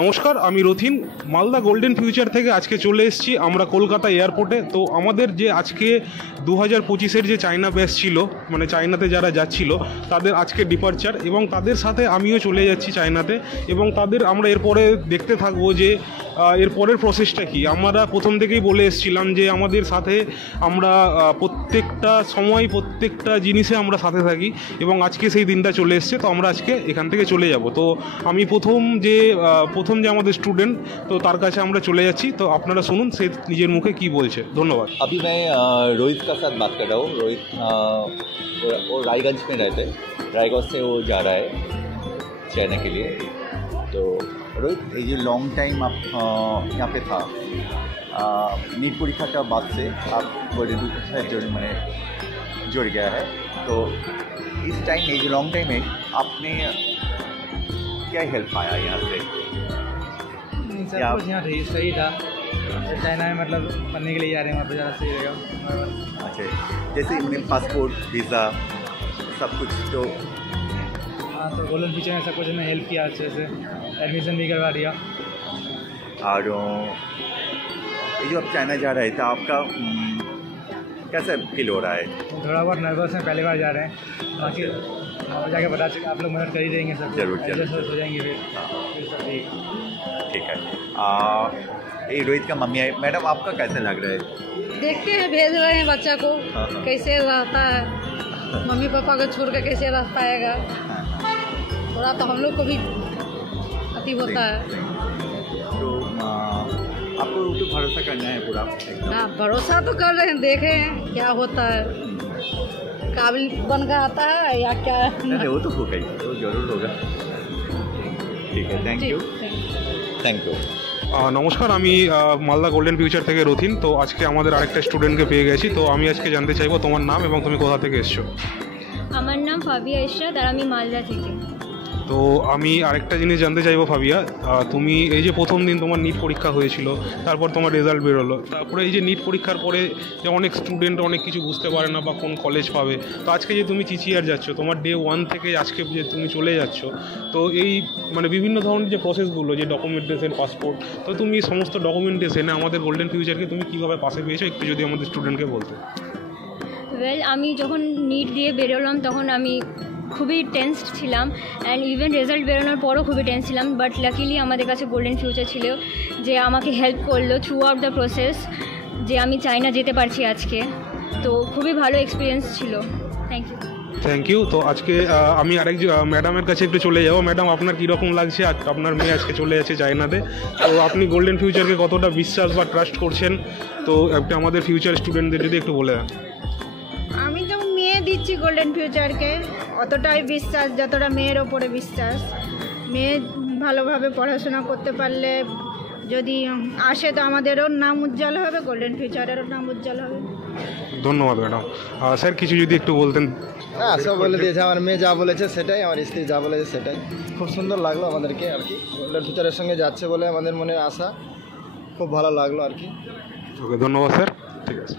নমস্কার, আমি Rathin Malda golden future থেকে আজকে চলে এসেছি আমরা কলকাতা এয়ারপোর্টে। তো আমাদের যে আজকে 2025-এর যে চায়না ব্যাচ ছিল, মানে চায়নাতে যারা যাচ্ছিল তাদের আজকে ডিপারচার, এবং তাদের সাথে আমিও চলে যাচ্ছি চায়নাতে। এবং তাদের আমরা এরপরে দেখতে থাকবো যে এরপরের প্রসেসটা কি। আমরা প্রথম থেকেই বলে এসেছিলাম যে আমাদের সাথে আমরা প্রত্যেকটা সময় প্রত্যেকটা জিনিসে আমরা সাথে থাকি, এবং আজকে সেই দিনটা চলে এসছে। তো আমরা আজকে এখান থেকে চলে যাব। তো আমি প্রথম যে আমাদের স্টুডেंट, तो तार काছে আমরা চলে যাচ্ছি। तो আপনারা শুনুন সে নিজের মুখে কি বলছে। ধন্যবাদ। अभी मैं रोहित का साथ बात कर रहा हूँ। रोहित वो रायगंज में रहते हैं। रायगंज से वो जा रहा है चाइना के लिए। तो रोहित, ये लॉन्ग टाइम आप यहाँ पे था, नीट परीक्षा का बाद से आप गोल्डन फ्यूचर मैंने जुड़ गया है। तो इस टाइम ये लॉन्ग टाइम में आपने क्या हेल्प पाया यहाँ से? सब कुछ यहाँ सही था। चाइना में मतलब पढ़ने के लिए जा रहे हैं, वहाँ पर ज़्यादा सही रहेगा। अच्छा, जैसे मैंने पासपोर्ट वीज़ा सब कुछ, तो हाँ, तो गोल्डन फ्यूचर में सब कुछ हमें हेल्प किया, अच्छे से एडमिशन भी करवा दिया। और ये जो आप चाइना जा रहे थे, आपका कैसा फील हो रहा है? थोड़ा बहुत नर्वस है, पहली बार जा रहे हैं। बाकी जाके पता चल, आप लोग मदद कर ही देंगे सब। जरूर हो जाएंगे फिर सब ठीक है। ये रोहित का मम्मी है। मैडम, आपका कैसे लग रहा है? देखते हैं, भेज रहे हैं बच्चा को, कैसे रहता है, मम्मी पापा को छोड़ कर कैसे रह पाएगा। थोड़ा तो हम लोग को भी अति होता है। तो आपको तो भरोसा करना है पूरा? हाँ, भरोसा तो कर रहे हैं, देखें क्या होता है, काबिल बन कर आता है या क्या। नहीं, वो तो होगा ही, वो जरूर होगा। ठीक है, थैंक यू। নমস্কার, আমি মালদা গোল্ডেন ফিউচার থেকে রথিন। তো আজকে আমাদের আরেকটা স্টুডেন্টকে পেয়ে গেছি। তো আমি আজকে জানতে চাইবো তোমার নাম এবং তুমি কোথা থেকে এসছো। আমার নাম ফাবিয়া ইশরাত আর আমি মালদা থেকে। তো আমি আরেকটা জিনিস জানতে চাইবো ফাবিয়া, তুমি এই যে প্রথম দিন তোমার নিট পরীক্ষা হয়েছিল, তারপর তোমার রেজাল্ট বেরোলো, তারপরে এই যে নিট পরীক্ষার পরে যে অনেক স্টুডেন্ট অনেক কিছু বুঝতে পারে না বা কোন কলেজ পাবে, তো আজকে যে তুমি চিচিয়ার যাচ্ছ, তোমার ডে 1 থেকে আজকে যে তুমি চলে যাচ্ছ, তো এই মানে বিভিন্ন ধরনের যে প্রসেসগুলো, যে ডকুমেন্টেশন, পাসপোর্ট, তো তুমি সমস্ত ডকুমেন্টেশনে আমাদের গোল্ডেন ফিউচারকে তুমি কীভাবে পাশে পেয়েছো, একটু যদি আমাদের স্টুডেন্টকে বলতে। আমি যখন নিট দিয়ে বেরোলাম তখন আমি খুবই টেন্সড ছিলাম, অ্যান্ড ইভেন রেজাল্ট বেরোনোর পরও খুবই টেন্স ছিলাম। বাট লাকিলি আমাদের কাছে গোল্ডেন ফিউচার ছিল, যে আমাকে হেল্প করলো থ্রু আউট দ্য প্রসেস, যে আমি চাইনা যেতে পারছি আজকে। তো খুবই ভালো এক্সপিরিয়েন্স ছিল। Thank you. তো আজকে আমি আরেক ম্যাডামের কাছে একটু চলে যাবো। ম্যাডাম, আপনার কীরকম লাগছে আপনার মেয়ে আজকে চলে যাচ্ছে চায়নাতে? তো আপনি গোল্ডেন ফিউচারকে কতটা বিশ্বাস বা ট্রাস্ট করছেন, তো একটা আমাদের ফিউচার স্টুডেন্টদের যদি একটু বলে দেন। আমি তো মেয়ে দিচ্ছি গোল্ডেন ফিউচারকে, অতটাই বিশ্বাস যতটা মেয়ের ওপরে বিশ্বাস। মেয়ে ভালোভাবে পড়াশোনা করতে পারলে যদি আসে, তো আমাদেরও নাম উজ্জ্বল হবে, গোল্ডেন ফিউচারেরও নাম উজ্জ্বল হবে। ধন্যবাদ ম্যাডাম। স্যার, কিছু যদি একটু বলতেন। হ্যাঁ, সব বলে দিয়েছে, আমার মেয়ে যা বলেছে সেটাই, আমার স্ত্রী যা বলেছে সেটাই। খুব সুন্দর লাগলো আমাদেরকে আর কি, গোল্ডেন ফিউচারের সঙ্গে যাচ্ছে বলে আমাদের মনে আশা, খুব ভালো লাগলো আর কি। ওকে, ধন্যবাদ স্যার। ঠিক আছে।